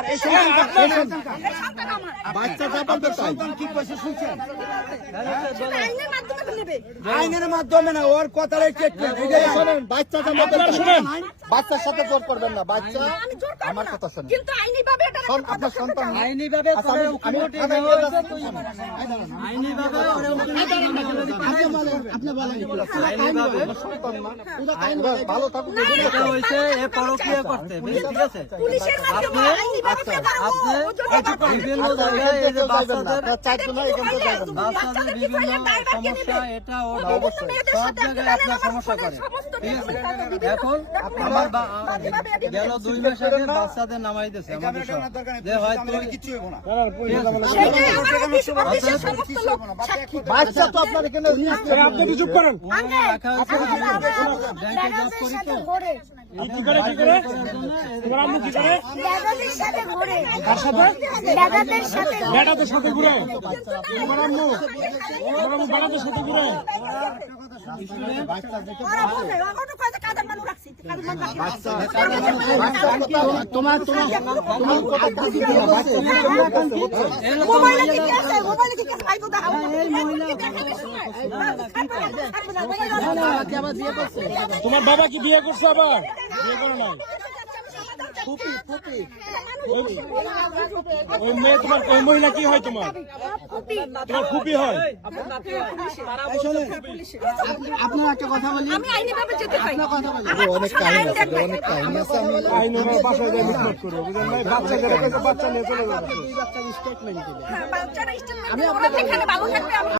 আমার, এই সন্তানটা আমার। বাচ্চা যাবে তাই কি কইছে শুনছেন? সেটা আইনের মাধ্যমে তো নেবে। আইনের মাধ্যমে না, ওর কথাটাই ট্রিটমেন্ট। এটাই শোনেন, বাচ্চা যাবে শুনেন, বাচ্চার সাথে জোর করবেন না। বাচ্চা আমি জোর করব আমার না। কথা শুনেন, কিন্তু আইনিভাবে এটা আপনার সন্তান আইনি ভাবে আচ্ছা, আমি ভালো থাকুন। এটা হইছে এ পরকীয়া করতে, ঠিক আছে? পুলিশের মাধ্যমে আইনিভাবে আপনি বিভিন্ন জায়গায় এই যে বাচ্চাদের বাচ্চাদের বিভিন্ন সমস্যা, এটা ওটা সব জায়গায় আপনার সমস্যা করে, ঠিক আছে? এখন আমার গেল 2 মাস আগে বাচ্চাদের নামাইতেছে আমাদের সব যে হয়তো কিছু হইব না। বাচ্চা তো আপনার এখানে আপনি কি চুপ করেন? রাখা হয়েছে ব্যাংকে জব করি তো কি করে তোমার আম্মু কি করে? দাদাদের সাথে ঘুরে। কার সাথে? দাদাদের সাথে। বেটাদের সাথে ঘুরে। তোমার আম্মু বেটাদের সাথে ঘুরে। তোমার তোমার বাবা কি বিয়ে করছে আবার? বিয়ে করে নাই? ওই মেয়ে তোমার, ওই মহিলা কি হয় তোমার? তোমার ফুপি হয়? আপনার একটা কথা বলি, আমি আইনিভাবে যেতে চাই। অনেক কাহিনী আছে, অনেক কাহিনী আছে। আমি আইনের বাসায় যাই মিটমাট করবো, বুঝলেন না? বাচ্চাদের কাছে বাচ্চা নিয়ে চলে যাবে। বাচ্চারা স্টেটমেন্ট, ওরা যেখানে ভালো থাকবে আমি